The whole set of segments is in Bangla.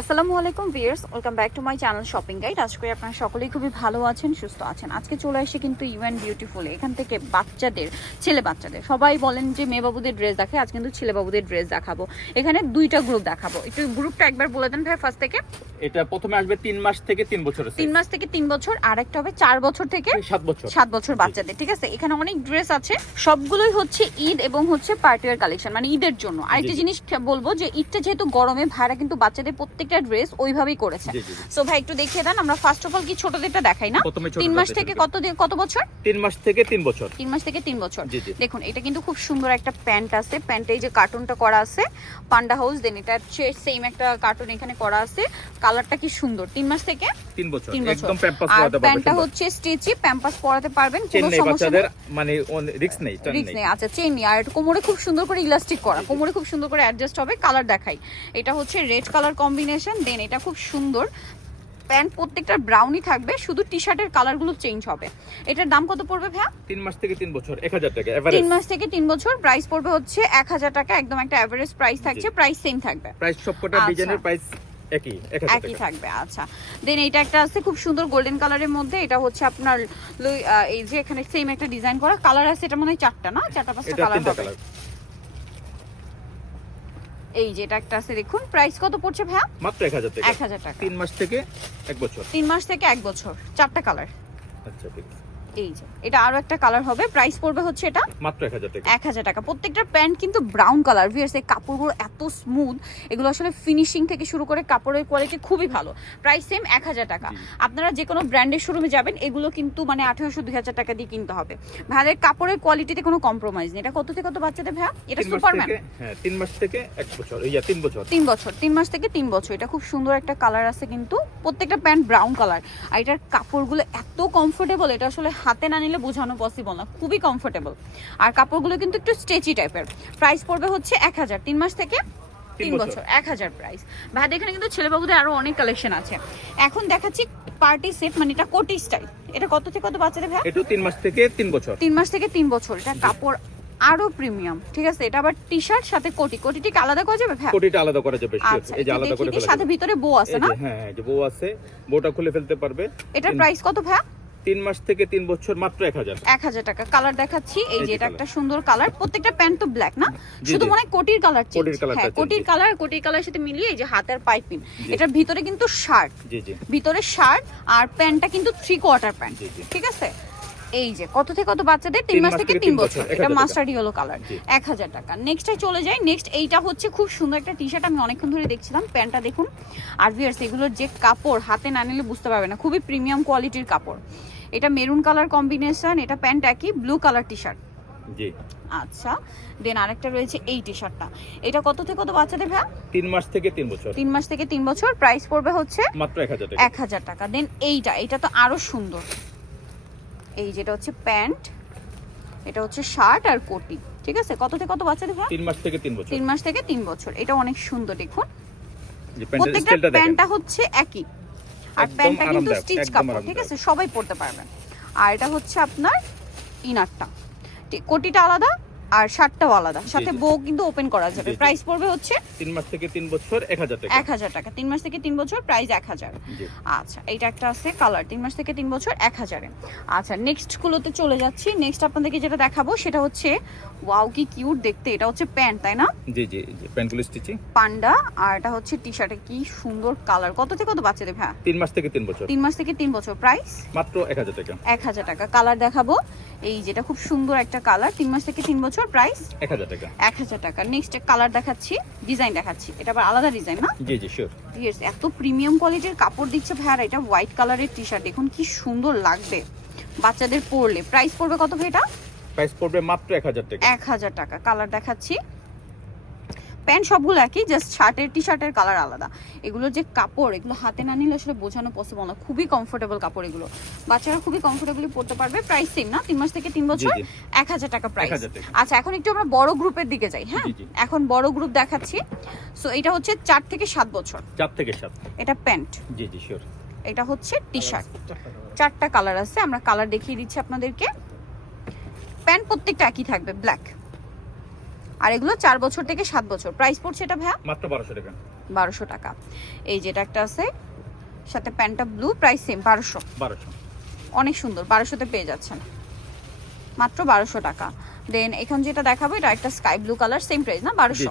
আসসালামু আলাইকুম viewers welcome back to my channel shopping guide. আজ করে আপনারা সকলেই খুবই ভালো আছেন সুস্থ আছেন। আজকে চলে আসে কিন্তু ইউএন বিউটিফুল এখান থেকে বাচ্চাদের ছেলে বাচ্চাদের। সবাই বলেন যে মেয়ে বাবুদের ড্রেস দেখে আজ কিন্তু ছেলে বাবুদের ড্রেস দেখাবো। এখানে দুইটা গ্রুপ দেখাবো। একটু গ্রুপটা একবার বলে দেন ভাই ফার্স্ট থেকে। এটা প্রথমে আসবে তিন মাস থেকে তিন বছর তিন মাস থেকে তিন বছর আর একটা হবে চার বছর থেকে সাত বছর। সাত বছর বাচ্চাদের ঠিক আছে? এখানে অনেক ড্রেস আছে। সবগুলোই হচ্ছে ঈদ এবং হচ্ছে পার্টিওয়ার কালেকশন মানে ঈদের জন্য। আরেকটা। জিনিস বলব যে ঈদটা যেহেতু গরমে ভাইরা কিন্তু বাচ্চাদের প্রত্যেকটা ড্রেস ওইভাবেই করেছে। সো ভাই একটু দেখিয়ে দেন আমরা ফার্স্ট অফ অল কি ছোটদেরটা দেখাই না? তিন মাস থেকে। কত কত বছর? তিন মাস থেকে তিন বছর। তিন মাস থেকে তিন বছর। দেখুন এটা কিন্তু খুব সুন্দর একটা প্যান্ট আছে। প্যান্টে এই যে কার্টুনটা করা আছে পান্ডা হাউস দেন এটা সেম একটা কার্টুন এখানে করা আছে। কালারটা কি সুন্দর? তিন মাস থেকে তিন বছর। তিন বছর। একদম প্যাম্পাস আর করাতে প্যান্টটা হচ্ছে স্টিচি প্যাম্পাস পরাতে পারবেন কোনো নেই সমস্যা বাচ্চাদের নেই। মানে রিস্ক নেই রিক্স নেই। নেই আচ্ছা চেন আর কোমরে খুব সুন্দর করে ইলাস্টিক করা। কোমরে খুব সুন্দর করে অ্যাডজাস্ট হবে কালার দেখাই। এটা হচ্ছে রেড কালার কম্বিনেশন দেন এটা খুব সুন্দর। প্যান্ট প্রত্যেকটা ব্রাউনই থাকবে শুধু টি শার্টের কালারগুলো চেঞ্জ হবে। এটার দাম কত পড়বে ভাইয়া? তিন মাস থেকে তিন বছর এক হাজার টাকা তিন মাস থেকে তিন বছর প্রাইস পড়বে হচ্ছে এক হাজার টাকা একদম একটা অ্যাভারেজ প্রাইস থাকছে প্রাইস সেম থাকবে। প্রাইস সবকটা আচ্ছা। ডিজাইনের প্রাইস একই একই থাকবে আচ্ছা। দেন এটা একটা আছে খুব সুন্দর গোল্ডেন কালারের মধ্যে এটা হচ্ছে আপনার এই যে এখানে সেম একটা ডিজাইন করা কালার আছে এটা মনে হয় চারটা না? চারটা পাঁচটা কালার হবে। কালার এই যে এটা একটা আছে দেখুন। প্রাইস কত পড়ছে ভাইয়া? মাত্র এক হাজার টাকা। এক হাজার টাকা। তিন মাস থেকে এক বছর। তিন মাস থেকে এক বছর। চারটা কালার আচ্ছা ঠিক আছে। এই যে এটা আরও একটা কালার হবে। প্রাইস পড়বে হচ্ছে এটা মাত্র এক হাজার টাকা। এক হাজার টাকা। প্রত্যেকটা প্যান্ট কিন্তু ব্রাউন কালার ভিয়ার্স এই কাপড়গুলো এত স্মুথ এগুলো আসলে ফিনিশিং থেকে শুরু করে কাপড়ের কোয়ালিটি খুবই ভালো। প্রাইস সেম এক হাজার টাকা। আপনারা যে কোনো ব্র্যান্ডের শোরুমে যাবেন এগুলো কিন্তু মানে আঠেরোশো দুই হাজার টাকা দিয়ে কিনতে হবে। ভাইয়ের কাপড়ের কোয়ালিটিতে কোনো কম্প্রোমাইজ নেই। এটা কত থেকে কত বাচ্চাদের ভাইয়া? এটা সুপারম্যান হ্যাঁ তিন মাস থেকে এক বছর। ইয়া তিন বছর। তিন বছর। তিন মাস থেকে তিন বছর। এটা খুব সুন্দর একটা কালার আছে কিন্তু প্রত্যেকটা প্যান্ট ব্রাউন কালার আর এটার কাপড়গুলো এত কমফোর্টেবল এটা আসলে হাতে না নিলে বোঝানো পসিবল না খুবই কমফোর্টেবল আর কাপড়গুলো কিন্তু একটু স্ট্রেচি টাইপের প্রাইস পড়বে হচ্ছে এক হাজার তিন মাস থেকে তিন বছর। এক হাজার প্রাইস ভাই এখানে কিন্তু ছেলেবাবুদের আরও অনেক কালেকশন আছে। এখন দেখাচ্ছি পার্টি সেট মানে এটা কোটি স্টাইল এটা কত থেকে কত বাচ্চাদের ভাই? এটু তিন মাস থেকে তিন বছর। তিন মাস থেকে তিন বছর। এটা কাপড় আরও প্রিমিয়াম ঠিক আছে? এটা আবার টি শার্ট সাথে কোটি। কোটিটি আলাদা করা যাবে ভাই? কোটিটা আলাদা করা যাবে আচ্ছা এই যে আলাদা করে সাথে ভিতরে বউ আছে না? যে, হ্যাঁ যে বউ আছে। বউটা খুলে ফেলতে পারবে। এটার প্রাইস কত ভাইয়া? তিন মাস থেকে তিন বছর মাত্র এক হাজার এক হাজার টাকা। কালার দেখাচ্ছি। এই যে এটা একটা সুন্দর কালার প্রত্যেকটা প্যান্ট তো ব্ল্যাক না? শুধু মনে হয় কোটির কালার কোটির colourটা হ্যাঁ কোটির কালার কোটির কালার সাথে মিলিয়ে এই যে হাতের পাইপিং। এটার ভিতরে কিন্তু শার্ট ভিতরে শার্ট আর প্যান্টটা কিন্তু থ্রি কোয়ার্টার প্যান্ট। ঠিক আছে? এই যে কত থেকে কত বাচ্চাদের? তিন মাস থেকে তিন বছর। এটা মাস্টার্ড ইয়েলো কালার এক হাজার টাকা। নেক্সটে চলে যাই। নেক্সট এইটা হচ্ছে খুব সুন্দর একটা টি শার্ট আমি অনেকক্ষণ ধরে দেখছিলাম। প্যান্টটা দেখুন। আর ভিয়ার্স এগুলোর যে কাপড় হাতে না নিলে বুঝতে পারবে না। খুবই প্রিমিয়াম কোয়ালিটির কাপড়। এটা মেরুন কালার কম্বিনেশন এটা প্যান্ট একই ব্লু কালার টি শার্ট জি। আচ্ছা। দেন আরেকটা রয়েছে এই টি শার্টটা এটা কত থেকে কত বাচ্চাদের ভাই তিন মাস থেকে তিন বছর। তিন মাস থেকে তিন বছর। প্রাইস পড়বে হচ্ছে মাত্র এক হাজার টাকা। এক হাজার টাকা। দেন এইটা এটা তো আরও সুন্দর। এই যেটা হচ্ছে প্যান্ট এটা হচ্ছে শার্ট আর কোটি ঠিক আছে? কত থেকে কত বাচ্চা দেখো তিন মাস থেকে তিন বছর। তিন মাস থেকে তিন বছর। এটা অনেক সুন্দর দেখুন। প্রত্যেকটা প্যান্টটা হচ্ছে একই। আর প্যান্টটা কিন্তু স্টিচ কাপড় ঠিক আছে? সবাই পরতে পারবেন। আর এটা হচ্ছে আপনার ইনারটা। কোটিটা আলাদা আর শার্টটাও আলাদা। সাথে বউ কিন্তু ওপেন করা যাবে। প্রাইস পড়বে হচ্ছে তিন মাস থেকে তিন বছর এক হাজার টাকা। এক হাজার টাকা। তিন মাস থেকে তিন বছর প্রাইস এক হাজার। আচ্ছা এইটা একটা আছে কালার তিন মাস থেকে তিন বছর এক হাজারে। আচ্ছা নেক্সট গুলোতে চলে যাচ্ছি। নেক্সট আপনাদেরকে যেটা দেখাবো সেটা হচ্ছে ওয়াও কি কিউট দেখতে। এটা হচ্ছে প্যান্ট তাই না? জি জি জি। প্যান্টগুলো স্টিচিং পান্ডা। আর এটা হচ্ছে টি শার্টে কি সুন্দর কালার কত থেকে কত বাচ্চাদের ভাই? তিন মাস থেকে তিন বছর। তিন মাস থেকে তিন বছর প্রাইস মাত্র এক হাজার টাকা। এক হাজার টাকা। কালার দেখাবো। এই যেটা খুব সুন্দর একটা কালার তিন মাস থেকে তিন বছর প্রাইস এক হাজার টাকা। এক হাজার টাকা। নেক্সট কালার দেখাচ্ছি ডিজাইন দেখাচ্ছি। এটা আবার আলাদা ডিজাইন না? জি জি শিওর ইয়েস এত প্রিমিয়াম কোয়ালিটির কাপড় দিচ্ছে ভাইয়ার এটা হোয়াইট কালারের টি শার্ট দেখুন কি সুন্দর লাগবে বাচ্চাদের পরলে। প্রাইস পড়বে কত ভাই এটা? প্রাইস পড়বে মাত্র এক হাজার টাকা। এক হাজার টাকা। কালার দেখাচ্ছি। প্যান্ট সবগুলো একই জাস্ট শার্টের টি শার্টের কালার আলাদা। এগুলো যে কাপড় এগুলো হাতে না নিলে আসলে বোঝানো পসিবল না। খুবই কমফোর্টেবল কাপড় এগুলো। বাচ্চারা খুবই কমফোর্টেবলি পরতে পারবে। প্রাইস সেম না? তিন মাস থেকে তিন বছর? এক হাজার টাকা প্রাইস আচ্ছা এখন একটু আমরা বড় গ্রুপের দিকে যাই হ্যাঁ। এখন বড় গ্রুপ দেখাচ্ছি। সো এটা হচ্ছে চার থেকে সাত বছর। চার থেকে সাত। এটা প্যান্ট। জি জি শিওর এটা হচ্ছে টি শার্ট চারটা কালার আছে। আমরা কালার দেখিয়ে দিচ্ছি আপনাদেরকে। প্যান্ট প্রত্যেকটা একই থাকবে ব্ল্যাক আর এগুলো চার বছর থেকে সাত বছর। প্রাইস পড়ছে এটা ভাইয়া? মাত্র বারোশো টাকা। বারোশো টাকা। এই যেটা একটা আছে সাথে প্যান্টটা ব্লু প্রাইস সেম বারোশো। বারোশো। অনেক সুন্দর বারোশোতে পেয়ে যাচ্ছেন। মাত্র বারোশো টাকা। দেন এখন যেটা দেখাবো এটা একটা sky blue colour same price না? বারোশো?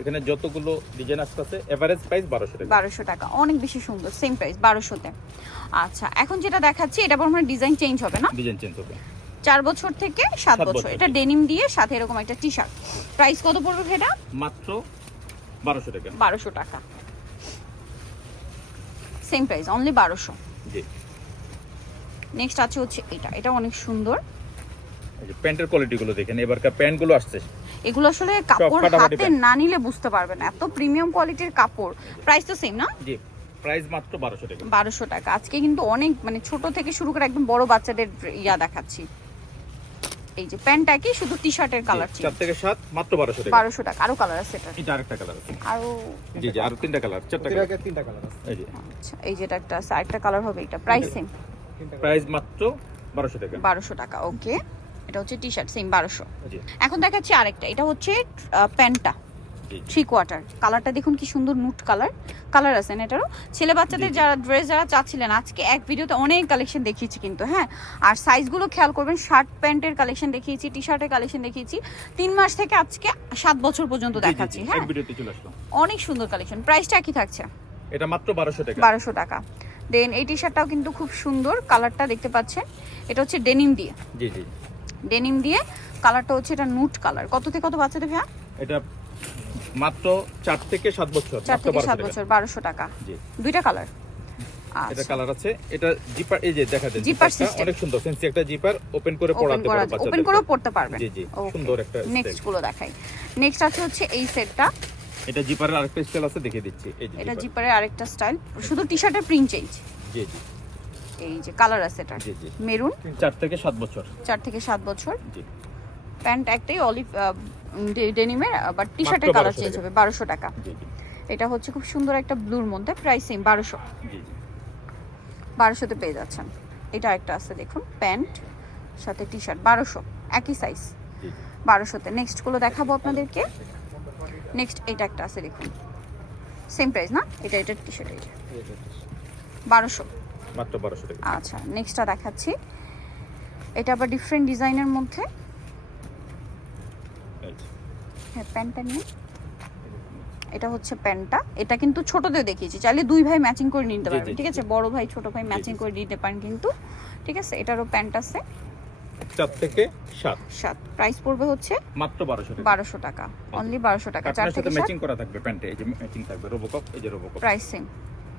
এখানে যতগুলো ডিজাইন আসতেছে এভারেজ প্রাইস বারোশো টাকা। বারোশো টাকা। অনেক বেশি সুন্দর সেম প্রাইস বারোশোতে। আচ্ছা এখন যেটা দেখাচ্ছি এটা বর্তমানে ডিজাইন চেঞ্জ হবে না? ডিজাইন চেঞ্জ হবে। চার বছর থেকে সাত বছর। এটা ডেনিম দিয়ে সাথে এরকম একটা টি শার্ট প্রাইস কত পড়বে সেটা মাত্র বারোশো টাকা। বারোশো টাকা। সেম প্রাইস অনলি বারোশো। নেক্সট আছে হচ্ছে এটা। এটা অনেক সুন্দর। প্যান্টের কোয়ালিটিগুলো দেখেন এবারকার প্যান্টগুলো আসছে। এগুলো আসলে কাপড় হাতে না নিলে বুঝতে পারবেন এত প্রিমিয়াম কোয়ালিটির কাপড়। প্রাইস তো সেম না? জি প্রাইস মাত্র বারোশো টাকা। বারোশো টাকা। আজকে কিন্তু অনেক মানে ছোট থেকে শুরু করে একদম বড় বাচ্চাদের ইয়া দেখাচ্ছি। এই যে প্যান্ট একই শুধু টি শার্টের কালার চার থেকে সাত মাত্র বারোশো টাকা। বারোশো টাকা। আরও কালার আছে এটা এটা আরেকটা কালার আছে। আরও জি জি আরও তিনটা কালার চারটা কালার তিনটা কালার আছে। এই যে। আচ্ছা এই যেটা একটা আছে আরেকটা কালার হবে এটা। প্রাইস সেম প্রাইস মাত্র বারোশো টাকা। বারোশো টাকা ওকে এটা হচ্ছে টি শার্ট সেম বারোশো। জি। এখন দেখাচ্ছি আরেকটা এটা হচ্ছে প্যান্টটা। Three quarter. কালারটা দেখুন কি সুন্দর নুট কালার। কালার আছে না এটারও? ছেলে বাচ্চাদের। যারা ড্রেস যারা চাচ্ছিলেন আজকে এক ভিডিওতে অনেক কালেকশন দেখিয়েছি কিন্তু হ্যাঁ? আর সাইজগুলো খেয়াল করবেন শার্ট প্যান্টের কালেকশন দেখিয়েছি টি শার্টের কালেকশন দেখিয়েছি। তিন মাস থেকে আজকে সাত বছর পর্যন্ত দেখাচ্ছি হ্যাঁ? অনেক সুন্দর কালেকশন প্রাইসটা কি থাকছে। এটা মাত্র বারোশো টাকা। বারোশো টাকা। দেন এই টি শার্টটাও কিন্তু খুব সুন্দর। কালারটা দেখতে পাচ্ছেন। এটা হচ্ছে ডেনিম দিয়ে। জি জি। ডেনিম দিয়ে। কালারটা হচ্ছে এটা নুট কালার কত থেকে কত বাচ্চাদের ভাইয়া? এটা মাত্র চার থেকে সাত বছর চার থেকে বারোশো সাত বছর বারোশো টাকা। জি। দুইটা কালার এটা আচ্ছা কালার আছে। এটা জিপার এই যে দেখা দেন জিপার system। অনেক সুন্দর ফেন্সি একটা জিপার ওপেন করে পড়াতে করা পারো ওপেন করেও পড়তে পারবেন জি জি সুন্দর একটা নেক্সট। গুলো দেখাই। নেক্সট আছে হচ্ছে এই সেটটা এটা জিপারের আরেকটা স্টাইল আছে দেখে দিচ্ছি। এই যে এটা জিপারের আরেকটা স্টাইল শুধু টি শার্টের প্রিন্ট চেঞ্জ জি জি। এই যে কালার আছে এটা জি জি। মেরুন চার থেকে সাত বছর। চার থেকে সাত বছর। জি। প্যান্ট একটাই অলিভ ডেনিমের বাট টি শার্টের কালার চেঞ্জ হবে বারোশো টাকা। এটা হচ্ছে খুব সুন্দর একটা ব্লুর মধ্যে প্রাইস সেম বারোশো। বারোশোতে পেয়ে যাচ্ছেন। এটা একটা আছে দেখুন প্যান্ট সাথে টি শার্ট বারোশো একই সাইজ বারোশোতে। নেক্সটগুলো দেখাবো আপনাদেরকে। নেক্সট এটা একটা আছে দেখুন। সেম প্রাইস না? এটা এটা টি শার্ট যে। বারোশো। মাত্র বারোশো আচ্ছা নেক্সটটা দেখাচ্ছি। এটা আবার ডিফারেন্ট ডিজাইনের মধ্যে। হ্যাঁ প্যান্টটা নিয়ে। এটা হচ্ছে প্যান্টটা। এটা কিন্তু ছোটদের দেখিয়েছি। চাইলে দুই ভাই ম্যাচিং করে নিতে পারবেন ঠিক আছে? বড় ভাই ছোট ভাই ম্যাচিং করে নিতে পারেন কিন্তু ঠিক আছে? এটারও প্যান্ট আছে। চার থেকে সাত। সাত। প্রাইস পড়বে হচ্ছে মাত্র বারোশো টাকা। বারোশো টাকা। অনলি বারোশো টাকা। চার থেকে ম্যাচিং করা থাকবে প্যান্টে। এই যে ম্যাচিং থাকবে রোবোকপ এই যে রোবোকপ প্রাইস সেম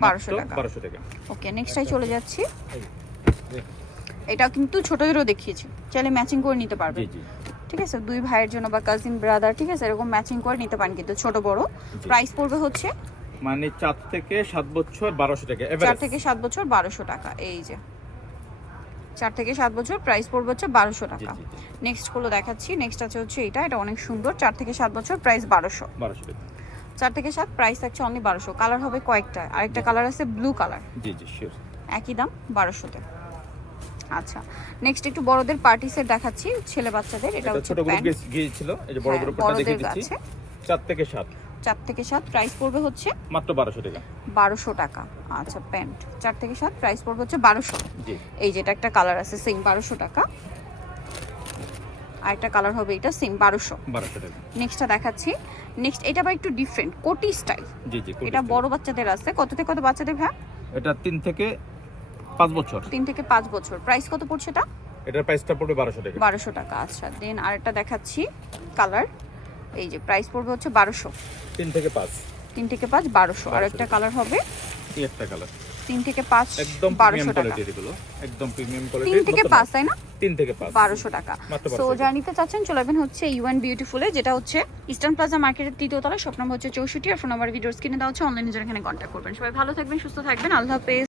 বারোশো টাকা। বারোশো টাকা। ওকে চলে যাচ্ছি। এটা কিন্তু ছোটদেরও দেখিয়েছি। চাইলে ম্যাচিং করে নিতে পারবে ঠিক আছে? দুই ভাইয়ের জন্য বা কাজিন ব্রাদার ঠিক আছে? এরকম ম্যাচিং করে নিতে পারেন কিন্তু ছোট বড়। প্রাইস পড়বে হচ্ছে মানে চার থেকে সাত বছর বারোশো টাকা চার এভারেজ থেকে সাত বছর বারোশো টাকা এই যে। চার থেকে সাত বছর প্রাইস পড়বে হচ্ছে বারোশো জি টাকা। জি জি। নেক্সটগুলো দেখাচ্ছি। নেক্সট আছে হচ্ছে এটা এটা অনেক সুন্দর। চার থেকে সাত বছর প্রাইস বারোশো। বারোশো টাকা। চার থেকে সাত প্রাইস থাকছে অনলি বারোশো। কালার হবে কয়েকটা। আরেকটা কালার আছে ব্লু কালার জি জি শিওর একই দাম বারোশোতে। আচ্ছা নেক্সট একটু বড়দের পার্টি সেট দেখাচ্ছি ছেলে বাচ্চাদের এটা হচ্ছে ছোট গ্রুপ গিয়েছিল এই যে বড় হ্যাঁ, গ্রুপটা দেখে বড়দের দিচ্ছি। আছে। চার থেকে সাত। চার থেকে সাত প্রাইস পড়বে হচ্ছে মাত্র বারোশো টাকা। বারোশো টাকা। আচ্ছা প্যান্ট চার থেকে সাত প্রাইস পড়বে হচ্ছে বারোশো। জি। এই যেটা একটা কালার আছে সেম বারোশো টাকা। আর একটা কালার হবে এটা সেম বারোশো। বারোশো টাকা। নেক্সটটা দেখাচ্ছি। নেক্সট এটা বা একটু ডিফারেন্ট কোটি স্টাইল জি জি এটা বড় বাচ্চাদের আছে। কত থেকে কত বাচ্চাদের ভ্যা এটা তিন থেকে পাঁচ বছর। তিন থেকে পাঁচ বছর। প্রাইস কত পড়ছে এটা? এটার প্রাইসটা পড়বে বারোশো টাকা। বারোশো টাকা আচ্ছা। দেন আরেকটা দেখাচ্ছি কালার এই যে প্রাইস পড়বে হচ্ছে বারোশো। তিন থেকে পাঁচ। তিন থেকে পাঁচ বারোশো। আর একটা কালার হবে? এই একটা কালার তিন থেকে পাঁচ একদম বারোশো টাকা। একদম প্রিমিয়াম কোয়ালিটি তিন থেকে পাঁচ তাই না? তিন থেকে পাঁচ। বারোশো টাকা। মাত্র সো 1200 নিতে চাচ্ছেন চলে যাবেন হচ্ছে ইউএন বিউটিফুলে যেটা হচ্ছে ইস্টার্ন প্লাজা মার্কেটের তৃতীয় তলা স্বপ্ন হচ্ছে চৌষট্টি আর ফোন নাম্বার ভিডিওস কিনে দেওয়া হচ্ছে। অনলাইনে যারা এখানে কন্ট্যাক্ট করবেন সবাই ভালো থাকবেন সুস্থ থাকবেন। আল্লাহ হাফেজ।